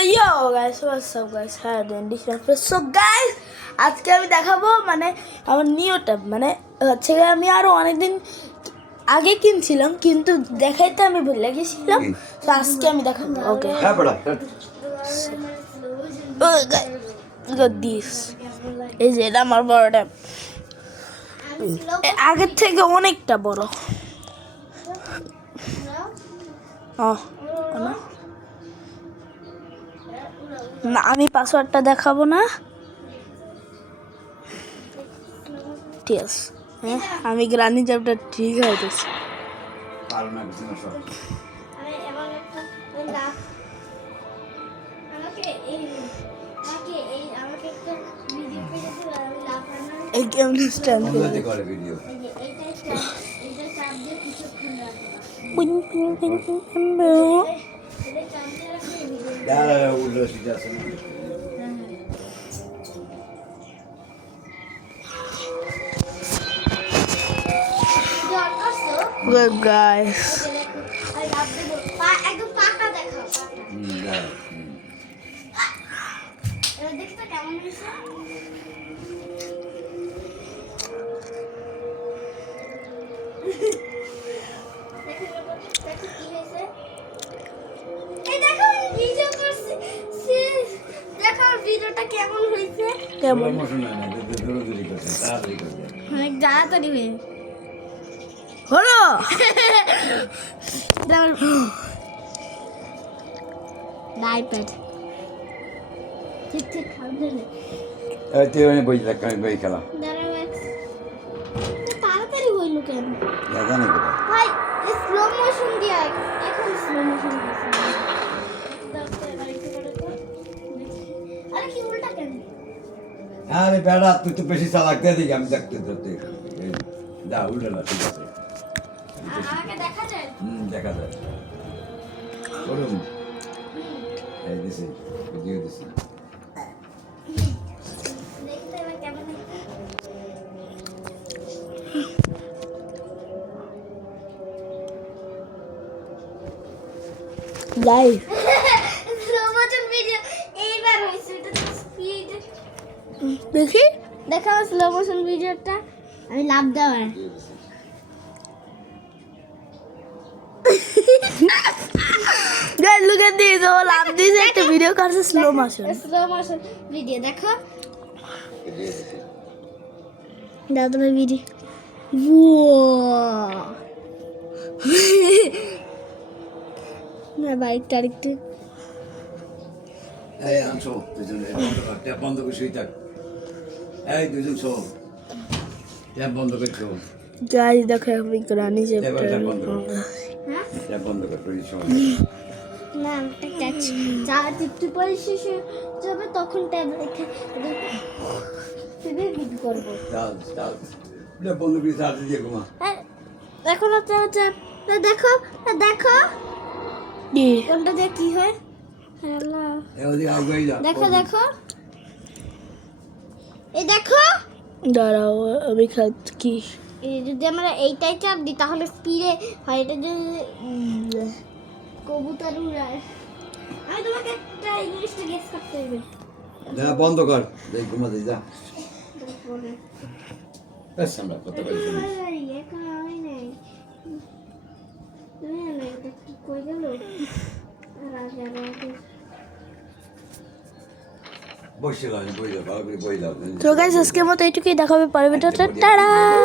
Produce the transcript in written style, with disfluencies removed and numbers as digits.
Yo guys, what's up guys? Hi, Dandy Shaffer. So guys, আজকে আমি দেখাবো মানে আমার নিউ ট্যাব মানে হচ্ছে আমি আরো অনেকদিন আগে কিনছিলাম কিন্তু দেখাইতে আমি ভুলে গেছিলাম। তো আজকে আমি দেখাবো। ওকে হ্যাঁ বড় look at this. এই যে এটা আমার বড় ট্যাব, আগের থেকে অনেকটা বড়। না আমি পাসওয়ার্ডটা দেখাবো না, ঠিক আছে? হ্যাঁ আমি গ্রানি চ্যাপ্টার ঠিক হইতেছে। এই কেমন স্ট্যান্ড করে ভিডিও উল্টো সিধা আছে Good guys. ভিডিওটা কেমন হয়েছে? কেমন অনেক তাড়াতাড়ি হয়ে হলো। আইপ্যাড ঠিক ঠিক বই খেলা তাড়াতাড়ি হইল কেন জানি ভাই? স্লো মোশন দিয়া এখন স্লো মোশন আরে কি উল্টা কেন? আরে বেড়া তুই তো বেশি চালাক দে দিই আমি দেখতে ধরতে দা উল্টা না ঠিক আছে আমাকে দেখা যায়? দেখা যায় করুন এই দিছি ভিডিও দিছি দেখতে না কেমন গাইস স্লো মোশন ভিডিও এইবার হইছে। এটা তো স্পিড দেখি দেখা স্লো মোশন ভিডিওটা আমি লাভ দেওয়ার guys look at this oh love this একটা ভিডিও করছে স্লো মোশন ভিডিও দেখো দাদা ভিডিও ওয়াও না বাইকটা আরেকটু এই আনছো দুজন ট্যাপ বন্ধ করে শুই থাক এই দুজন শো ট্যাপ বন্ধ করে শো গাইস দেখো আমি গ্রানি চ্যাপ্টার ট্যাপ বন্ধ করে শো না একটা চার্জ একটু পরে শেষ যাবে তখন ট্যাব রেখে ভিডিও করব। চাল চাল ট্যাপ বন্ধ করে চার্জ দিয়ে ঘুমা দেখো না দেখো দেখো কোনটা দিয়ে কি হয়? হ্যালো দেখো দেখো এই দেখো দাঁড়াও আমি কি যদি আমরা এইটাই চাপ দিই তাহলে স্পিডে হয়। এটা যদি কবুতর উড়ায় আমি তোমাকে একটা ইংলিশটা গেস করতে হবে। যা বন্ধ কর দেখ ঘুমা দে যা বেশ আমরা কত করে শুনি এখন আমি নাই তুমি না এটা কি কই গেল বসে লাগে বই দাও ভালো করে বই দাও তো গাইস আজকের মতো এইটুকুই, দেখা হবে পরের ভিডিওতে। টাটা।